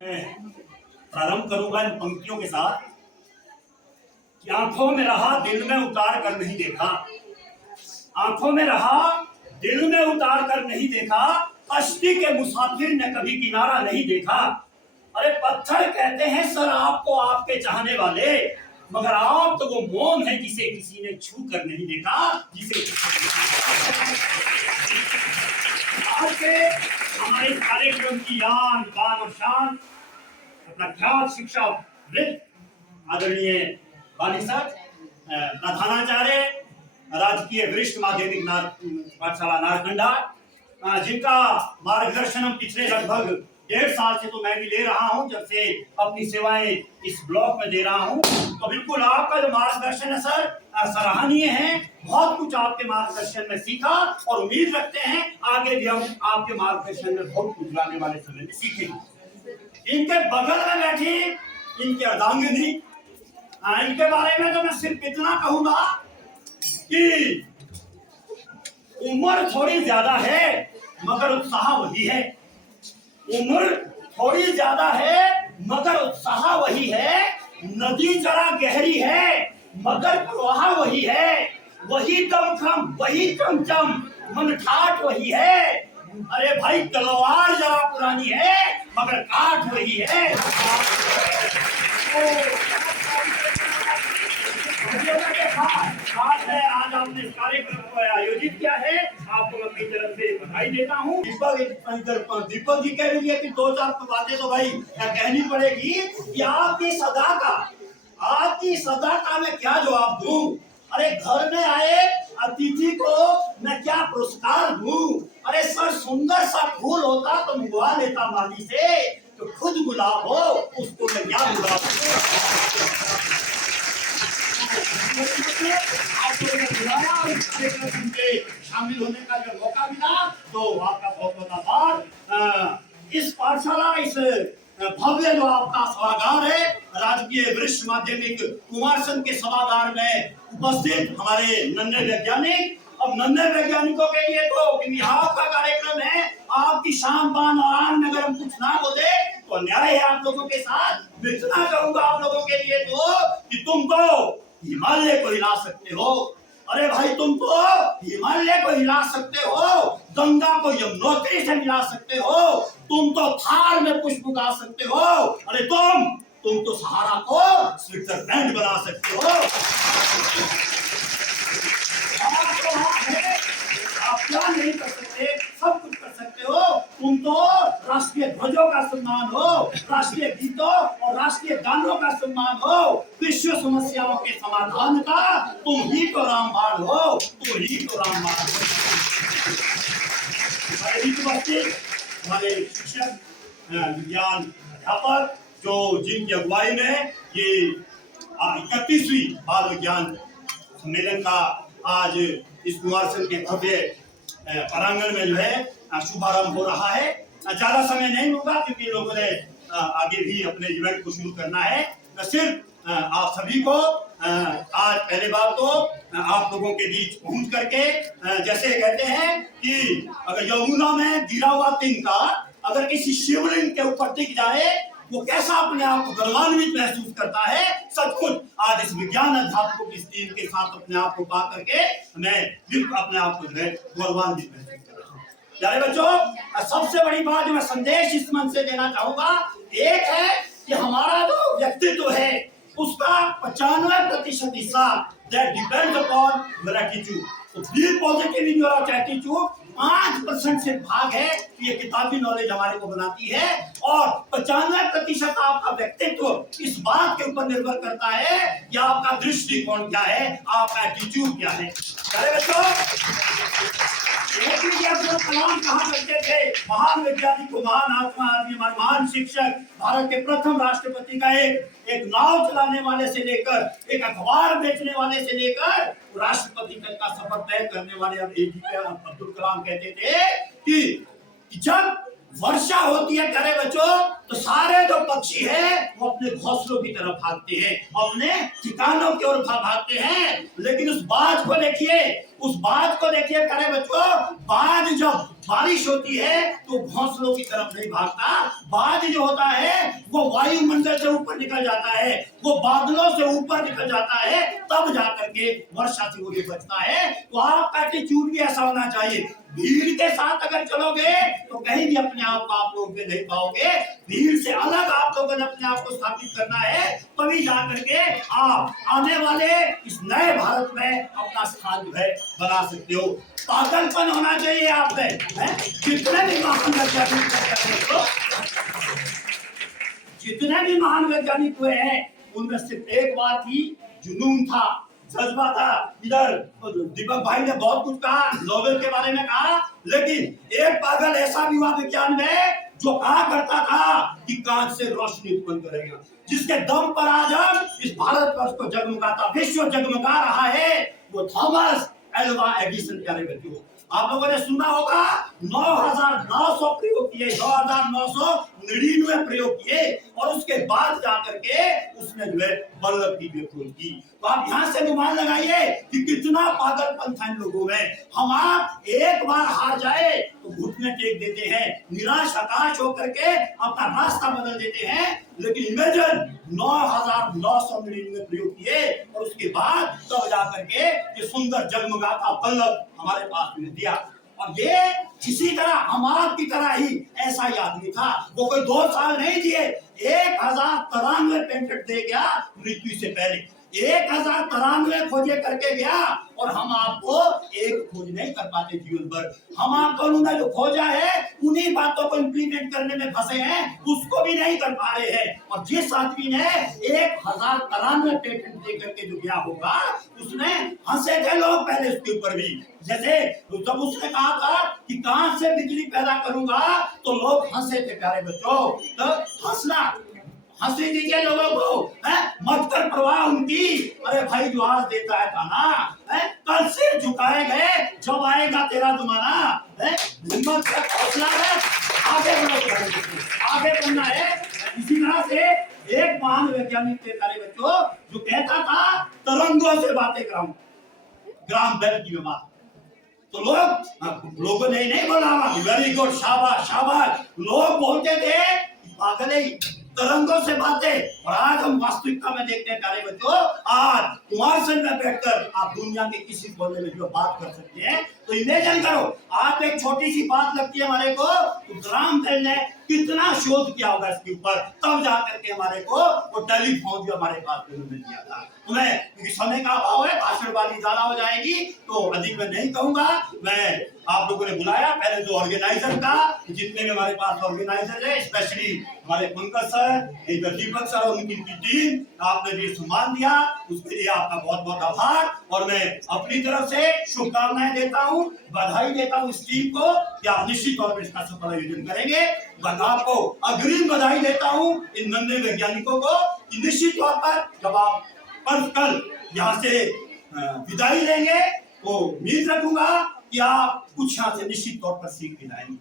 प्रारंभ करूंगा इन पंक्तियों के साथ कि आंखों में रहा दिल में उतार कर नहीं देखा, आंखों में रहा दिल में उतार कर नहीं देखा, कश्ती के मुसाफिर ने कभी किनारा नहीं देखा। अरे पत्थर कहते हैं सर आपको आपके चाहने वाले, मगर आप तो वो मोम है जिसे किसी ने छू कर नहीं देखा, जिसे आज के हमारे कार्यक्रम की यान बान और शान प्रख्यात शिक्षा आदरणीय वाली सर, प्रधानाचार्य राजकीय वरिष्ठ माध्यमिक पाठशाला नारकंडा, जिनका मार्गदर्शन हम पिछले लगभग 1.5 साल से तो मैं भी ले रहा हूं, जब से अपनी सेवाएं इस ब्लॉक में दे रहा हूं। तो बिल्कुल आपका जो मार्गदर्शन है सर सराहनीय है। बहुत कुछ आपके मार्गदर्शन में सीखा और उम्मीद रखते हैं आगे भी हम आपके मार्गदर्शन में बहुत कुछ आने वाले समय में सीखेंगे। इनके बगल में बैठी इनके अर्धांगिनी, इनके बारे में तो मैं सिर्फ इतना कहूंगा कि उम्र थोड़ी ज्यादा है मगर उत्साह वही है। उम्र थोड़ी ज्यादा है मगर उत्साह वही है। नदी जरा गहरी है मगर प्रवाह वही है। वही दमखम वही चमचम मन ठाठ वही है। अरे भाई तलवार जरा पुरानी है मगर काठ वही है। आज आपने इस कार्यक्रम को आयोजित किया है, आपको मैं अपनी तरफ से बधाई देता हूँ। दीपक जी कह रही है कि 2-4 बातें तो भाई कहनी पड़ेगी कि आपकी सदा का मैं क्या जवाब दूं। अरे घर में आए अतिथि को मैं क्या पुरस्कार दूं। अरे सर सुंदर सा फूल होता तो मंगवा लेता माली से, तो खुद गुलाब हो उसको मैं क्या गुलाब शामिल होने का जो मौका मिला तो आपका बहुत बहुत आभार। इस पाठशाला इस भव्य जो आपका सभागार है राजकीय वरिष्ठ माध्यमिक कुमारसंघ के सभागार में उपस्थित हमारे नन्हे वैज्ञानिक, अब नन्हे वैज्ञानिकों के लिए तो यहाँ का कार्यक्रम है, आपकी शान बान और आन में अगर हम कुछ ना बोले तो अन्याय है आप लोगों के साथ। मैं इतना कहूंगा आप लोगों के लिए तो कि तुम तो हिमालय को हिला सकते हो। अरे भाई तुम तो हिमालय को हिला सकते हो, गंगा को यमुनोत्री से मिला सकते हो, तुम तो थार में पुष्प उगा सकते हो। अरे तुम तो सहारा को स्विट्जरलैंड बना सकते हो। आप क्या नहीं कर सकते, सब कुछ कर सकते हो। तुम तो राष्ट्रीय ध्वजों का सम्मान हो, राष्ट्रीय गीतों और राष्ट्रीय गानों का सम्मान हो, विश्व समस्याओं के समाधान का तुम ही तो रामबाण हो, तुम ही तो रामबाण हो। हमारे शिक्षक विज्ञान अध्यापक जो जिनकी अगुवाई में ये 31वीं बाल विज्ञान सम्मेलन का आज इस कुमारसंघ के भव्य प्रांगण में जो है शुभारंभ हो रहा है। ज्यादा समय नहीं होगा क्योंकि लोगों ने आगे भी अपने इवेंट को शुरू करना है। सिर्फ आप सभी को आज पहले बार तो आप लोगों के बीच पहुंच करके जैसे कहते हैं कि अगर यमुना में गिरा हुआ तिनका अगर किसी शिवलिंग के ऊपर टिक जाए वो कैसा अपने आप को गौरवान्वित महसूस करता है, सचमुच आज इस विज्ञान अध्यापकों की टीम के साथ अपने आप को पा करके मैं बिल्कुल अपने आप को गौरवान्वित महसूस कर रहा हूँ। प्यारे बच्चों, सबसे बड़ी बात जो मैं संदेश इस मंच से देना चाहूंगा एक है कि हमारा जो व्यक्तित्व है उसका 95% हिस्सा that depends upon your attitude. So be positive in your attitude. 5% से भाग है ये किताबी नॉलेज हमारे को बनाती है और 95% आपका व्यक्तित्व इस बात के ऊपर निर्भर करता है कि आपका दृष्टिकोण क्या है, आपका एटीट्यूड क्या है। अरे बच्चों, कलाम कहा करते थे महान वैज्ञानिक को महान आत्मा आदमी महान शिक्षक, भारत के प्रथम राष्ट्रपति का एक नाव चलाने वाले से लेकर एक अखबार बेचने वाले से लेकर राष्ट्रपति तक का सफर तय करने वाले अब्दुल कलाम कहते थे कि जब वर्षा होती है प्यारे बच्चों तो सारे जो पक्षी है वो अपने घोंसलों की तरफ भागते हैं, अपने ठिकानों की ओर भागते हैं। लेकिन उस बाज को देखिए, उस बाज को देखिए प्यारे बच्चों, बाज जब बारिश होती है तो घोंसलों की तरफ नहीं भागता। बाज जो होता है वो वायुमंडल से ऊपर निकल जाता है, वो बादलों से ऊपर निकल जाता है, तब जाकर के वर्षा से वो बचता है। तो आपका एटीट्यूड भी ऐसा होना चाहिए। भीड़ के साथ अगर चलोगे तो कहीं भी अपने आप को आप लोग नहीं पाओगे। भीड़ से अलग आप लोगों ने अपने आप को स्थापित करना है, तभी जाकर के आप आने वाले इस नए भारत में अपना स्थान जो है बना सकते हो। पागलपन होना चाहिए आप में, जितने भी महान वैज्ञानिक जितने भी महान वैज्ञानिक हुए हैं उनमें सिर्फ एक बात ही जुनून था, जज्बा था। इधर दीपक भाई ने बहुत कुछ कहा, नोबेल के बारे में कहा, लेकिन एक पागल ऐसा भी हुआ विज्ञान में जो कहा करता था कि कांच से रोशनी उत्पन्न करेगा, जिसके दम पर आज हम इस भारतवर्ष को जगमगाता विश्व जगमगा रहा है, वो थॉमस एल्वा एडिसन। प्यारे बच्चों, आप लोगों ने सुना होगा 9,900 प्रयोग किए, 9,999 प्रयोग किए, और उसके बाद जाकर के उसने जो है बल्ब की जो खोज की। तो आप यहाँ से अनुमान लगाइए कि कितना पागलपन था इन लोगों में। हम आप एक बार हार जाए तो घुटने टेक देते हैं, निराश हताश होकर के अपना रास्ता बदल देते हैं। लेकिन इमेजिन 9,999 प्रयोग किए और उसके बाद तब जाकर के ये सुंदर जगमगाता बल्ब हमारे पास में दिया। और ये किसी तरह हम आपकी तरह ही ऐसा ही आदमी था, वो कोई 2 साल नहीं जिए, 1,093 पेटेंट दे गया मृत्यु से पहले, 1,093 खोजे करके गया। और हम आपको एक खोज नहीं कर पाते जीवन भर। हम आप दोनों ने जो खोजा है उन्हीं बातों को इंप्लीमेंट करने में फंसे हैं, उसको भी नहीं कर पा रहे हैं। और जिस आदमी ने 1,093 पेटेंट दे करके जो गया होगा, उसने हंसे थे लोग पहले उसके ऊपर भी। जैसे जब उसने कहा था कि कांच से बिजली पैदा करूंगा तो लोग हंसे थे प्यारे बच्चों। तो हंसना, हंसी दीजिए लोगों को, मत कर परवाह उनकी। अरे भाई जो आज देता है खाना, कल सिर झुकाए गए जब आएगा तेरा जमाना। हिम्मत का हौसला है, आगे बढ़ो, आगे बढ़ना है। इसी तरह से एक महान वैज्ञानिक थे प्यारे बच्चों जो कहता था तरंगों से बातें कराऊं, ग्राम बेल की बात। तो लोगों ने नहीं बोला वेरी गुड, शाबाश शाबाश, लोग बोलते थे पागल है, तरंगों से बातें। और आज हम वास्तविकता में देखते हैं प्यारे बच्चों, आज कुमारसंड में बैठकर आप दुनिया के किसी कोने में जो बात कर सकते हैं। तो इमेजिन करो, आप एक छोटी सी बात लगती है हमारे को, तो ग्राम बेल ने कितना शोध किया होगा इसके ऊपर, तब जाकर के हमारे को वो टेलीफोन जो हमारे पास में दिया था। तुम्हें क्योंकि समय का अभाव है, भाषणबाजी ज्यादा हो जाएगी, तो अधिक मैं नहीं कहूंगा। मैं आप लोगों ने बुलाया, पहले जो ऑर्गेनाइजर का, जितने भी हमारे पास ऑर्गेनाइजर है, स्पेशली हमारे पंकज सर, इधर दीपक सर और उनकी टीम, आपने जो सम्मान दिया उसके लिए आपका बहुत बहुत आभार। और मैं अपनी तरफ से शुभकामनाएं देता हूँ, बधाई देता हूँ इस टीम को कि आप निश्चित तौर पर इसका सफल आयोजन करेंगे। आपको अग्रिम बधाई देता हूँ इन नन्हे वैज्ञानिकों को कि निश्चित तौर पर जब आप कल यहाँ से विदाई लेंगे तो उम्मीद रखूंगा कि आप कुछ यहाँ से निश्चित तौर पर सीख के जाएंगे।